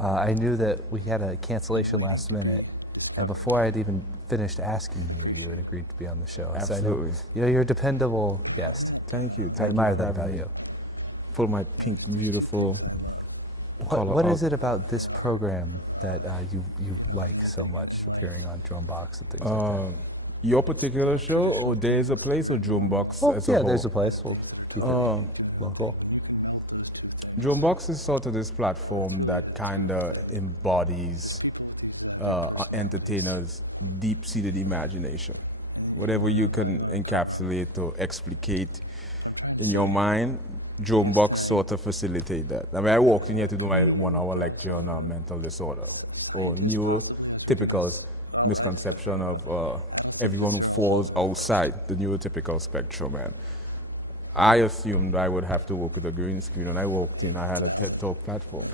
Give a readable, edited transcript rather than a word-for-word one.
I knew that we had a cancellation last minute, and before I'd even finished asking you, you had agreed to be on the show. Absolutely. So I know, you're a dependable guest. Thank you. I admire that about you. For my pink, beautiful color. What is it about this program that you like so much, appearing on Drumbox and things like that? Your particular show, or There's a Place, or Drumbox as a whole? There's a Place. We'll keep it local. Drumbox is sort of this platform that kind of embodies entertainers' deep-seated imagination. Whatever you can encapsulate or explicate in your mind, Drumbox sort of facilitate that. I mean, I walked in here to do my 1-hour lecture on mental disorder, or neurotypical misconception of everyone who falls outside the neurotypical spectrum. And I assumed I would have to work with a green screen. When I walked in, I had a TED Talk platform.